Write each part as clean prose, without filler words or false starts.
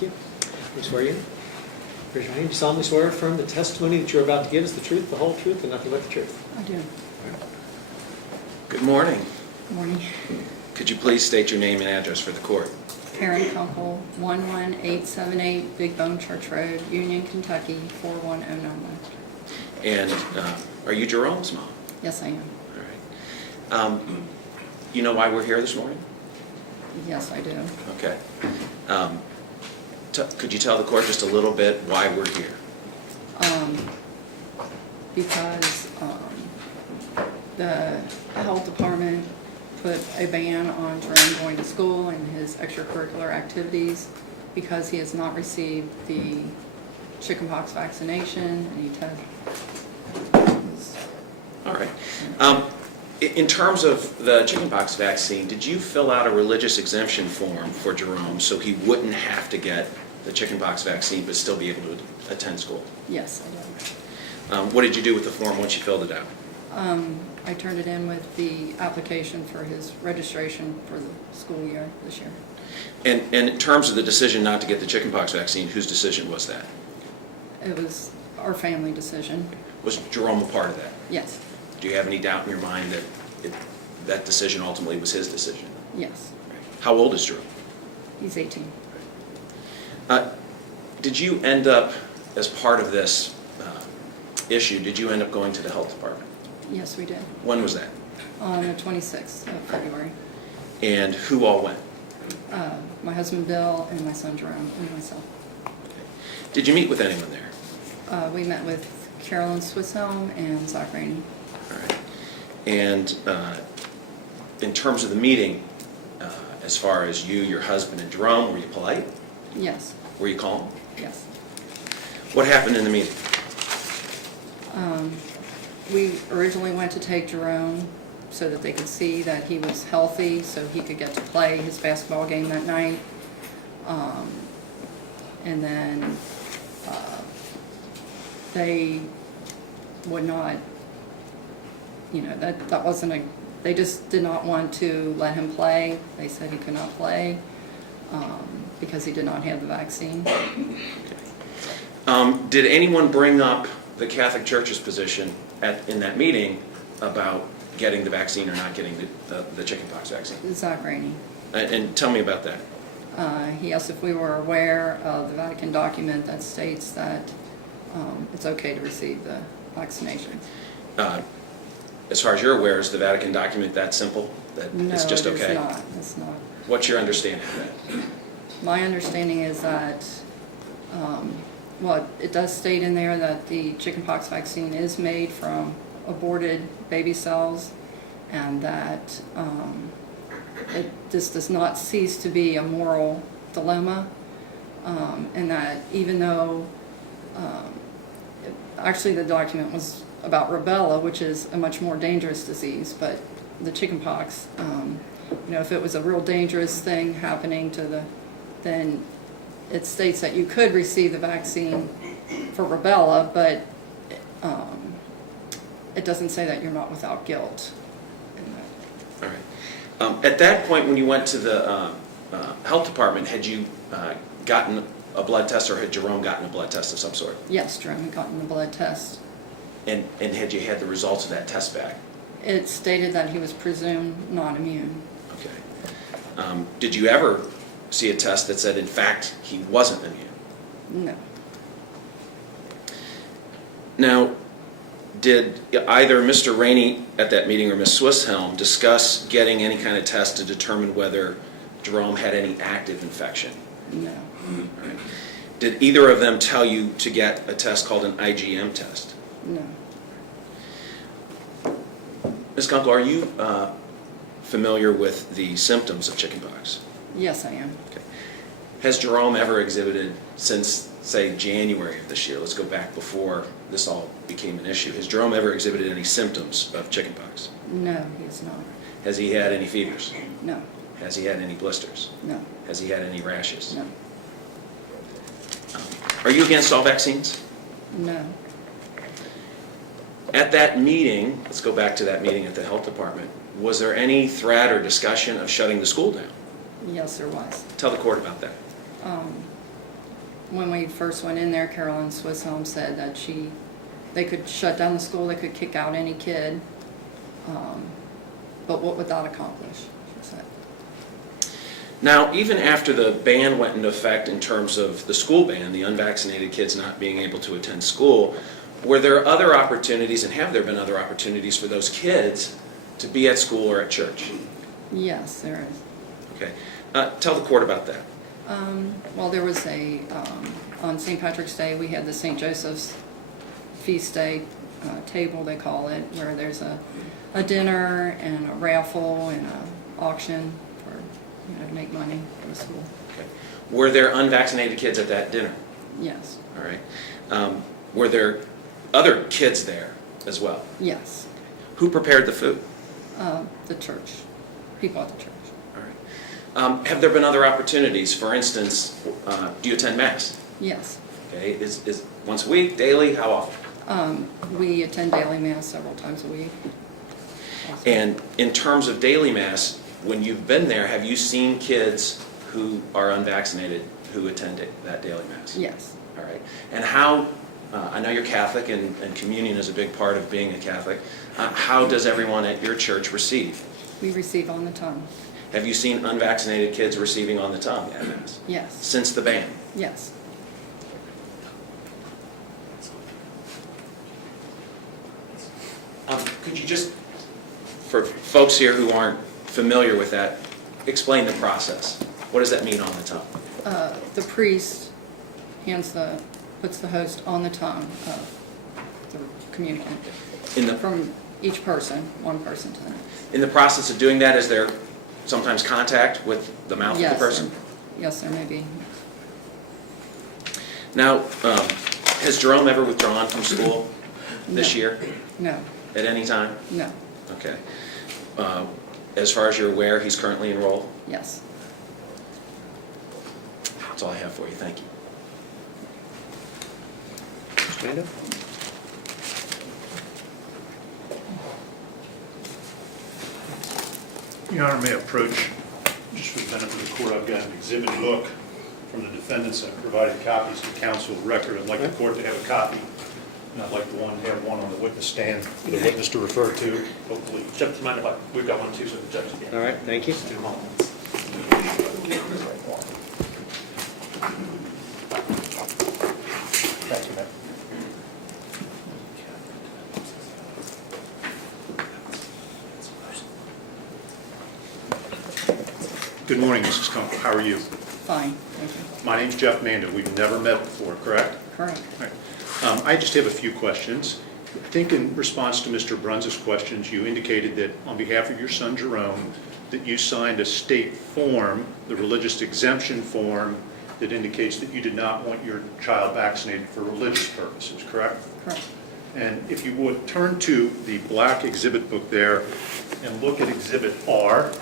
Thank you. We swear you in. Raise your hand. You solemnly swear or affirm the testimony that you're about to give is the truth, the whole truth, and nothing but the truth. I do. Good morning. Good morning. Could you please state your name and address for the court? Karen Kunkel, 11878 Big Bone Church Road, Union, Kentucky, 41091. And are you Jerome's mom? Yes, I am. All right. You know why we're here this morning? Yes, I do. Okay. Could you tell the court just a little bit why we're here? Because the health department put a ban on Jerome going to school and his extracurricular activities because he has not received the chickenpox vaccination and he tested. All right. In terms of the chickenpox vaccine, did you fill out a religious exemption form for Jerome so he wouldn't have to get the chickenpox vaccine but still be able to attend school? Yes, I did. What did you do with the form once you filled it out? I turned it in with the application for his registration for the school year this year. And in terms of the decision not to get the chickenpox vaccine, whose decision was that? It was our family decision. Was Jerome a part of that? Yes, Do you have any doubt in your mind that that decision ultimately was his decision? yes. How old is Jerome? He's 18. Did you end up, as part of this issue, did you end up going to the health department? Yes, we did. When was that? On the 26th of February. And who all went? My husband Bill and my son Jerome and myself. Did you meet with anyone there? We met with Carolyn Swisshelm and Zach Rainey. All right. And in terms of the meeting, as far as you, your husband, and Jerome, were you polite? Yes, Were you calm? yes. What happened in the meeting? We originally went to take Jerome so that they could see that he was healthy, so he could get to play his basketball game that night. And then they would not, that wasn't they just did not want to let him play. They said he could not play because he did not have the vaccine. Did anyone bring up the Catholic Church's position in that meeting about getting the vaccine or not getting the chickenpox vaccine? Zach Rainey. And tell me about that. He asked if we were aware of the Vatican document that states that it's okay to receive the vaccination. As far as you're aware, is the Vatican document that simple? That No, it's just okay? No, it's not. What's your understanding of that? My understanding is that, it does state in there that the chickenpox vaccine is made from aborted baby cells, and that this does not cease to be a moral dilemma, and that even though, actually the document was about rubella, which is a much more dangerous disease, but the chickenpox, if it was a real dangerous thing happening then it states that you could receive the vaccine for rubella, but it doesn't say that you're not without guilt. All right. At that point, when you went to the health department, had you gotten a blood test, or had Jerome gotten a blood test of some sort? Yes, Jerome had gotten the blood test. And had you had the results of that test back? It stated that he was presumed non-immune. Okay. Did you ever see a test that said, in fact, he wasn't immune? No. Now, did either Mr. Rainey at that meeting or Ms. Swisshelm discuss getting any kind of test to determine whether Jerome had any active infection? No. All right. Did either of them tell you to get a test called an IgM test? No. Ms. Kunkel, are you familiar with the symptoms of chickenpox? Yes, I am. Okay. Has Jerome ever exhibited since, say, January of this year? Let's go back before this all became an issue. Has Jerome ever exhibited any symptoms of chickenpox? No, he is not. Has he had any fevers? No. Has he had any blisters? No. Has he had any rashes? No. Are you against all vaccines? No. At that meeting, let's go back to that meeting at the health department, was there any threat or discussion of shutting the school down? Yes, there was. Tell the court about that. when we first went in there, Carolyn Swisshelm said that they could shut down the school, they could kick out any kid, but what would that accomplish, she said. Now, even after the ban went into effect in terms of the school ban, the unvaccinated kids not being able to attend school, were there other opportunities, and have there been other opportunities for those kids to be at school or at church? Yes, there is. Okay. Tell the court about that. Well, there was on St. Patrick's Day, we had the St. Joseph's Feast Day table, they call it, where there's a dinner and a raffle and an auction for, to make money for the school. Okay. Were there unvaccinated kids at that dinner? Yes. All right. Were there other kids there as well? Yes. Who prepared the food? The church, people at the church. All right. Have there been other opportunities? For instance, do you attend Mass? Yes. Okay. Is once a week, daily, how often? We attend daily Mass several times a week. And in terms of daily Mass, when you've been there, have you seen kids who are unvaccinated who attend that daily Mass? Yes. All right. And how, I know you're Catholic and communion is a big part of being a Catholic. How does everyone at your church receive? We receive on the tongue. Have you seen unvaccinated kids receiving on the tongue at Mass? Yes. Since the ban? Yes. Could you just, for folks here who aren't familiar with that, explain the process? What does that mean on the tongue? The priest puts the host on the tongue of the communicant from each person, one person to the next. In the process of doing that, is there sometimes contact with the mouth of the person? Yes, there may be. Now, has Jerome ever withdrawn from school this No. year? No. At any time? No. Okay. As far as you're aware, he's currently enrolled? Yes. That's all I have for you. Thank you. Mr. Mando? Your Honor, may I approach, just for the benefit of the court, I've got an exhibit book from the defendants. I've provided copies to counsel of record. I'd like the court to have a copy, and I'd like to have one on the witness stand for the witness to refer to, hopefully. Judge, do you mind if we've got one too, so the judge can. All right, thank you. Thank you, ma'am. Good morning, Mrs. Kunkel. How are you? Fine. Thank you. My name's Jeff Manda. We've never met before, correct? Correct. All right. I just have a few questions. I think in response to Mr. Bruns' questions, you indicated that on behalf of your son Jerome, that you signed a state form, the religious exemption form, that indicates that you did not want your child vaccinated for religious purposes, correct? Correct. And if you would turn to the black exhibit book there and look at Exhibit R.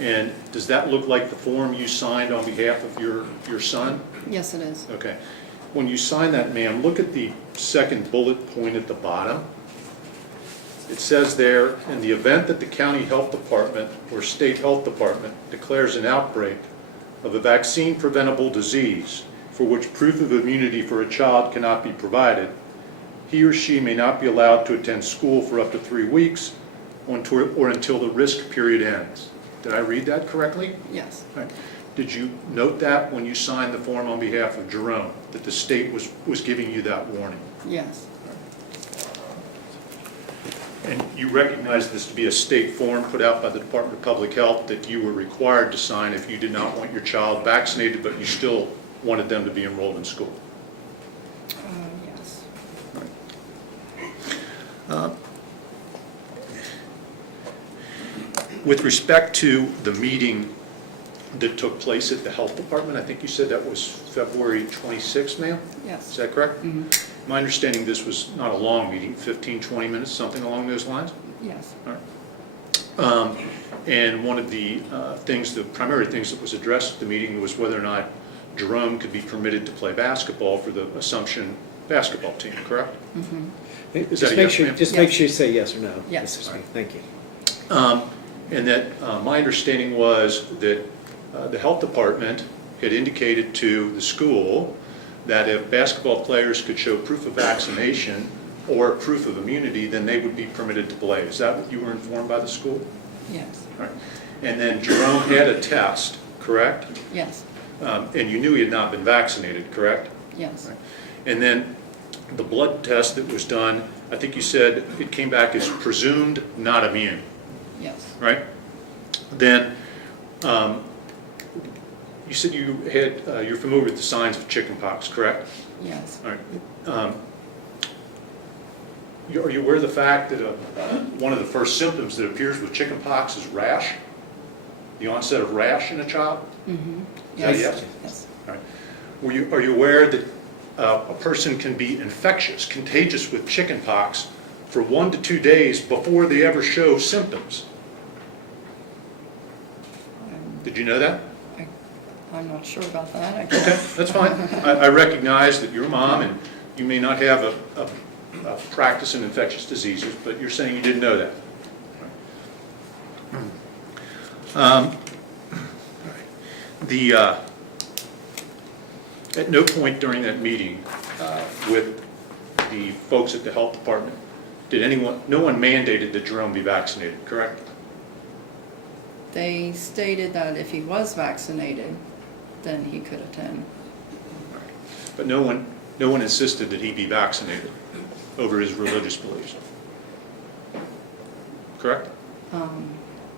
And does that look like the form you signed on behalf of your son? Yes, it is. Okay. When you sign that, ma'am, look at the second bullet point at the bottom. It says there, in the event that the county health department or state health department declares an outbreak of a vaccine-preventable disease for which proof of immunity for a child cannot be provided, he or she may not be allowed to attend school for up to 3 weeks or until the risk period ends. Did I read that correctly? Yes. Right. Did you note that when you signed the form on behalf of Jerome, that the state was giving you that warning? Yes. And you recognize this to be a state form put out by the Department of Public Health that you were required to sign if you did not want your child vaccinated, but you still wanted them to be enrolled in school? Yes. With respect to the meeting that took place at the health department, I think you said that was February 26th, ma'am? Yes. Is that correct? Mm-hmm. My understanding, this was not a long meeting, 15, 20 minutes, something along those lines? Yes. All right. And one of the the primary things that was addressed at the meeting was whether or not Jerome could be permitted to play basketball for the assumption basketball team, correct? Is Just that a make yes, sure, ma'am? just make Yes. sure you say yes or no. Yes. Mrs. Smith. Thank you. And that my understanding was that the health department had indicated to the school that if basketball players could show proof of vaccination or proof of immunity, then they would be permitted to play. Is that what you were informed by the school? Yes, All right. And then Jerome had a test, correct? yes, And you knew he had not been vaccinated, correct? yes, And then the blood test that was done, I think you said it came back as presumed not immune, yes, right? Then, you said you had, you're familiar with the signs of chickenpox, correct? yes, All right. Are you aware of the fact that one of the first symptoms that appears with chickenpox is rash? The onset of rash in a child? Is that a yes, yes? yes, All right. Are you aware that a person can be infectious, contagious with chickenpox for 1 to 2 days before they ever show symptoms? Did you know that? I'm not sure about that, I Okay, guess. that's fine. I recognize that you're a mom and you may not have a practice in infectious diseases, but you're saying you didn't know that. At no point during that meeting with the folks at the health department, no one mandated that Jerome be vaccinated, correct? They stated that if he was vaccinated, then he could attend. But no one insisted that he be vaccinated over his religious beliefs, correct?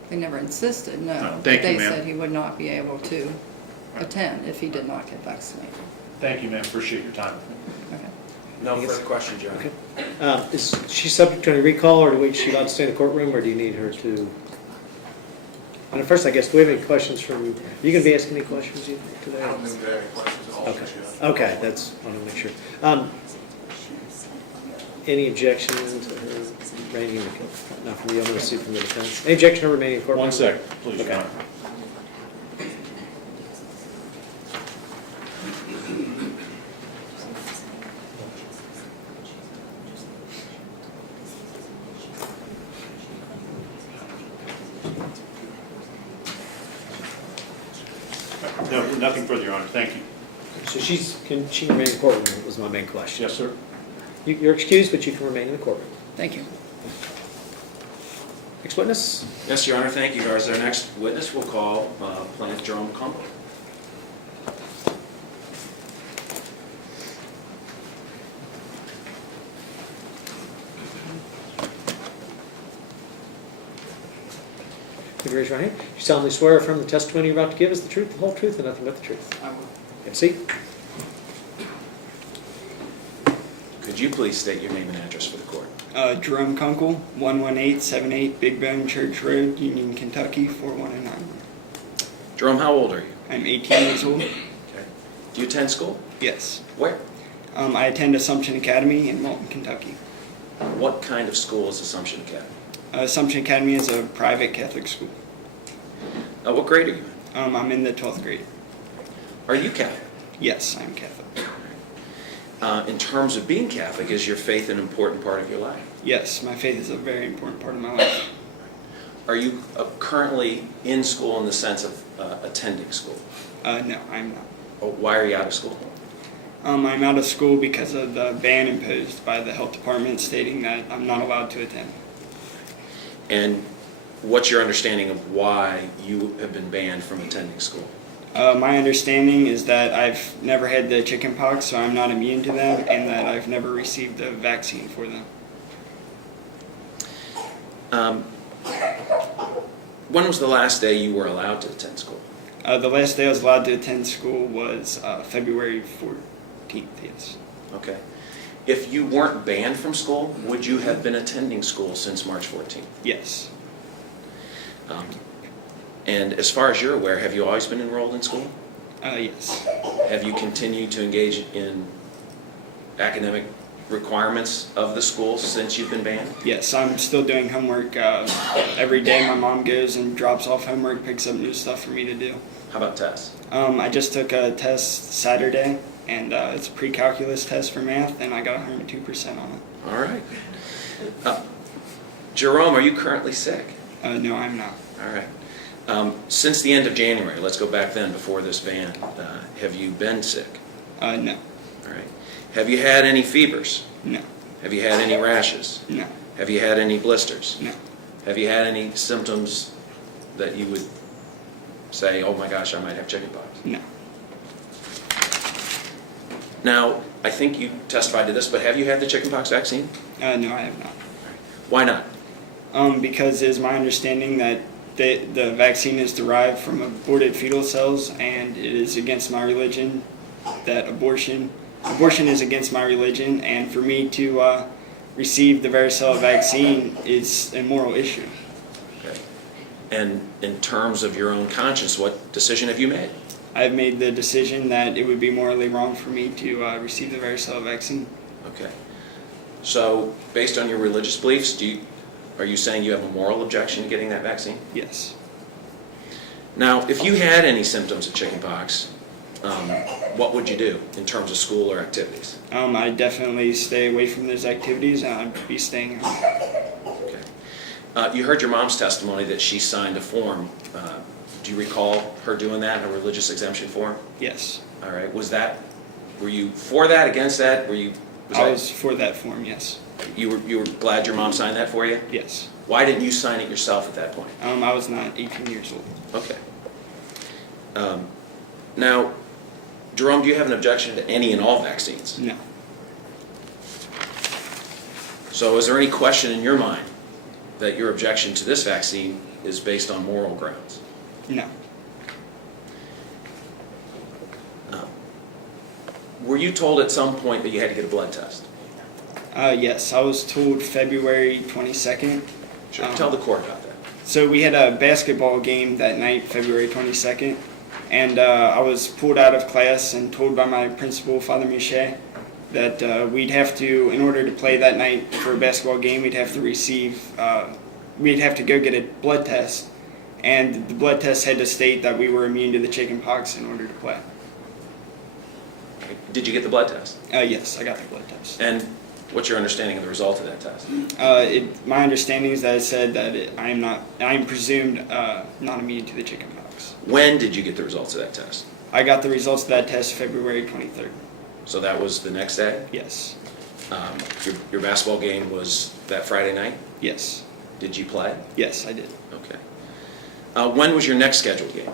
They never insisted, no. No, But thank you, they ma'am. said he would not be able to attend if he did not get vaccinated. Thank you, ma'am. Appreciate your time. Okay. No further questions, Your Honor. Okay. Is she subject to any recall, or is she allowed to stay in the courtroom, or do you need her to? And first, I guess, do we have any questions from, are you going to be asking any questions today? I don't think there are any questions at all. Okay, okay, that's, I want to make sure. Any objection to her remaining in the court? Not from the, I'm going to see from the defense. Any objection to her remaining in court? 1 second, please, Your Okay. Honor. No, nothing further, Your Honor. Thank you. So can she remain in the courtroom was my main question. Yes, sir. You're excused, but you can remain in the courtroom. Thank you. Next witness? Yes, Your Honor, thank you. As our next witness, we'll call Plaintiff Jerome Kunkel. Could you raise your hand? You solemnly swear or affirm the testimony you're about to give is the truth, the whole truth, and nothing but the truth. I will. Have a seat. Could you please state your name and address for the court? Jerome Kunkel, 11878 Big Bone Church Road, Union, Kentucky, 41091. Jerome, how old are you? I'm 18 years old. Okay. Do you attend school? Yes. Where? I attend Assumption Academy in Walton, Kentucky. What kind of school is Assumption Academy? Assumption Academy is a private Catholic school. What grade are you in? I'm in the 12th grade. Are you Catholic? Yes, I'm Catholic. In terms of being Catholic, is your faith an important part of your life? Yes, my faith is a very important part of my life. Are you currently in school in the sense of attending school? No, I'm not. Why are you out of school? I'm out of school because of the ban imposed by the health department stating that I'm not allowed to attend. And what's your understanding of why you have been banned from attending school? My understanding is that I've never had the chickenpox, so I'm not immune to them, and that I've never received the vaccine for them. When was the last day you were allowed to attend school? The last day I was allowed to attend school was February 14th, yes. Okay. If you weren't banned from school, would you have been attending school since March 14th? Yes. And as far as you're aware, have you always been enrolled in school? Yes. Have you continued to engage in academic requirements of the school since you've been banned? Yes, I'm still doing homework every day. My mom goes and drops off homework, picks up new stuff for me to do. How about tests? I just took a test Saturday, and it's a pre-calculus test for math, and I got 102% on it. All right. Jerome, are you currently sick? No, I'm not. All right. Since the end of January, let's go back then, before this ban, have you been sick? No, All right. Have you had any fevers? no, Have you had any rashes? no, Have you had any blisters? no, Have you had any symptoms that you would say, oh my gosh, I might have chickenpox? no. Now, I think you testified to this, but have you had the chickenpox vaccine? No, I have not. Why not? Because it is my understanding that the vaccine is derived from aborted fetal cells, and it is against my religion that abortion is against my religion, and for me to receive the varicella vaccine is a moral issue. Okay. And in terms of your own conscience, what decision have you made? I've made the decision that it would be morally wrong for me to receive the varicella vaccine. Okay. So, based on your religious beliefs, are you saying you have a moral objection to getting that vaccine? Yes. Now, if you had any symptoms of chickenpox, what would you do in terms of school or activities? I'd definitely stay away from those activities, and I'd be staying home. Okay. You heard your mom's testimony that she signed a form. Do you recall her doing that, a religious exemption form? Yes. All right. Were you for that, against that? I was for that form, yes. You were glad your mom signed that for you? Yes. Why didn't you sign it yourself at that point? I was not 18 years old. Okay. Now, Jerome, do you have an objection to any and all vaccines? No. So is there any question in your mind that your objection to this vaccine is based on moral grounds? No. Were you told at some point that you had to get a blood test? Yes, I was told February 22nd. Sure. Tell the court about that. So we had a basketball game that night, February 22nd, and I was pulled out of class and told by my principal, Father Miche, that we'd have to, in order to play that night for a basketball game, we'd have to go get a blood test, and the blood test had to state that we were immune to the chickenpox in order to play. Did you get the blood test? Yes, I got the blood test. And what's your understanding of the result of that test? My understanding is that it said that I am presumed not immune to the chickenpox. When did you get the results of that test? I got the results of that test February 23rd. So that was the next day? Yes. Your basketball game was that Friday night? Yes. Did you play? Yes, I did. Okay. When was your next scheduled game?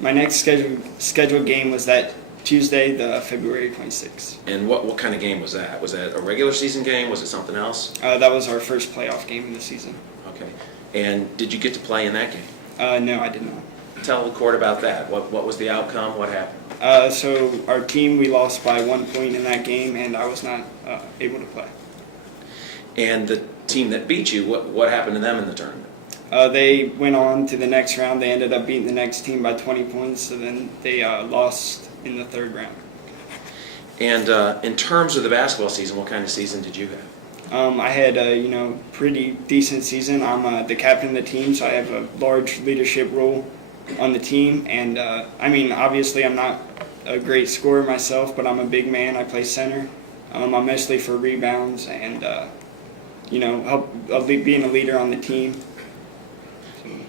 My next scheduled game was that Tuesday, the February 26th. And what kind of game was that? Was that a regular season game? Was it something else? That was our first playoff game of the season. Okay. And did you get to play in that game? No, I did not. Tell the court about that. What was the outcome? What happened? So our team, we lost by 1 point in that game, and I was not able to play. And the team that beat you, what happened to them in the tournament? They went on to the next round. They ended up beating the next team by 20 points, so then they lost in the third round. And in terms of the basketball season, what kind of season did you have? I had a pretty decent season. I'm the captain of the team, so I have a large leadership role on the team. And obviously I'm not a great scorer myself, but I'm a big man. I play center. I'm mostly for rebounds and help being a leader on the team.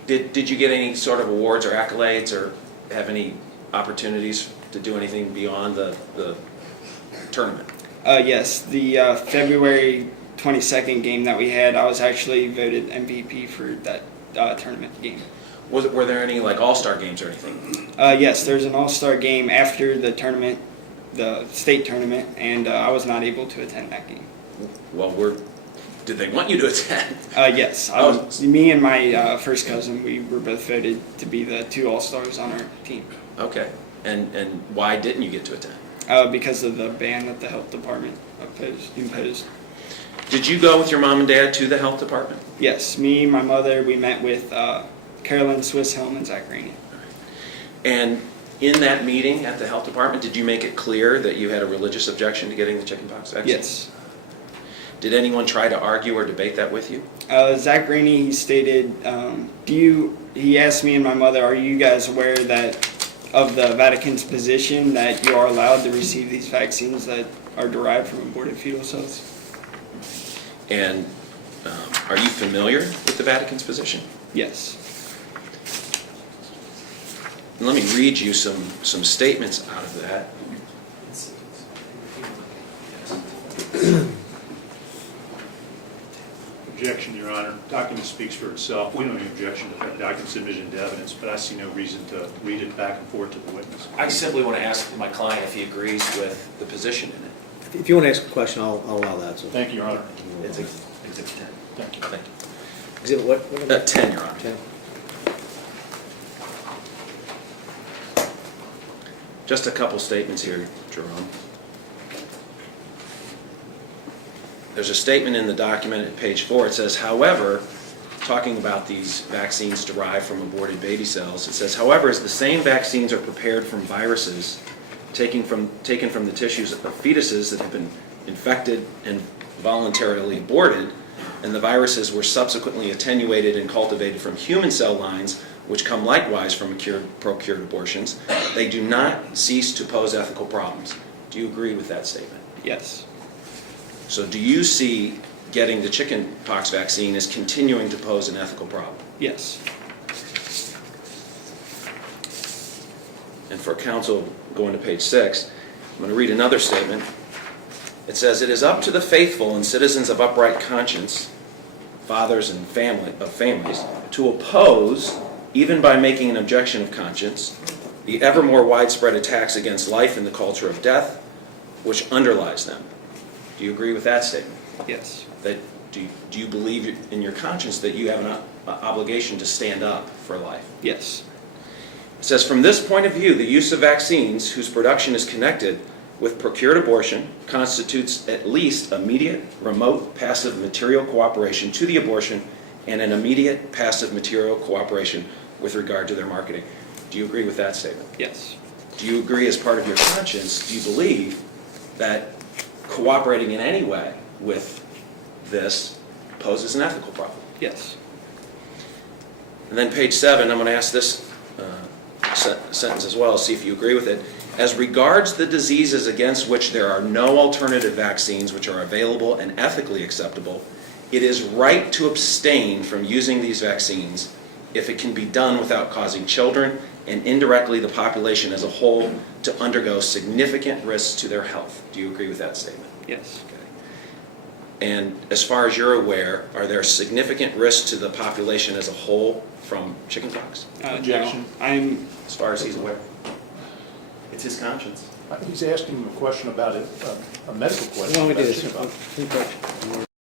Did you get any sort of awards or accolades, or have any opportunities to do anything beyond the tournament? Yes, the February 22nd game that we had, I was actually voted MVP for that tournament game. Were there any all-star games or anything? Yes, there's an all-star game after the tournament, the state tournament, and I was not able to attend that game. Well, did they want you to attend? Yes, me and my first cousin, we were both voted to be the 2 all-stars on our team. Okay. And why didn't you get to attend? Because of the ban that the health department imposed. Did you go with your mom and dad to the health department? Yes, me, my mother, we met with Carolyn Swisshelm and Zach Rainey. And in that meeting at the health department, did you make it clear that you had a religious objection to getting the chickenpox vaccine? Yes. Did anyone try to argue or debate that with you? Zach Rainey, he stated, he asked me and my mother, are you guys aware that of the Vatican's position that you are allowed to receive these vaccines that are derived from aborted fetal cells. And are you familiar with the Vatican's position? Yes. And let me read you some statements out of that. Objection, Your Honor. Document speaks for itself. We don't have any objection to that document submission to evidence, but I see no reason to read it back and forth to the witness. I simply want to ask my client if he agrees with the position in it. If you want to ask a question, I'll allow that. So. Thank you, Your Honor. It's Exhibit 10. Thank you. Thank Exhibit what? you. 10, Your Honor. 10. Just a couple statements here, Jerome. There's a statement in the document at page 4. It says, however, talking about these vaccines derived from aborted baby cells, it says, however, as the same vaccines are prepared from viruses taken from the tissues of fetuses that have been infected and voluntarily aborted, and the viruses were subsequently attenuated and cultivated from human cell lines, which come likewise from procured abortions, they do not cease to pose ethical problems. Do you agree with that statement? Yes. So do you see getting the chickenpox vaccine as continuing to pose an ethical problem? Yes. And for counsel, going to page 6, I'm going to read another statement. It says, it is up to the faithful and citizens of upright conscience, fathers and families, to oppose, even by making an objection of conscience, the ever more widespread attacks against life and the culture of death, which underlies them. Do you agree with that statement? Yes. That do you believe in your conscience that you have an obligation to stand up for life? Yes. It says, from this point of view, the use of vaccines whose production is connected with procured abortion constitutes at least immediate, remote, passive material cooperation to the abortion and an immediate, passive material cooperation with regard to their marketing. Do you agree with that statement? Yes. Do you agree as part of your conscience, do you believe that cooperating in any way with this poses an ethical problem? Yes. And then page 7, I'm going to ask this sentence as well, see if you agree with it. As regards the diseases against which there are no alternative vaccines which are available and ethically acceptable, it is right to abstain from using these vaccines if it can be done without causing children and indirectly the population as a whole to undergo significant risks to their health. Do you agree with that statement? Yes. Okay. And as far as you're aware, are there significant risks to the population as a whole from chickenpox? Objection. No, I'm As far as he's aware? It's his conscience. He's asking a question about a medical question. Why don't we do about this? chickenpox. Two questions.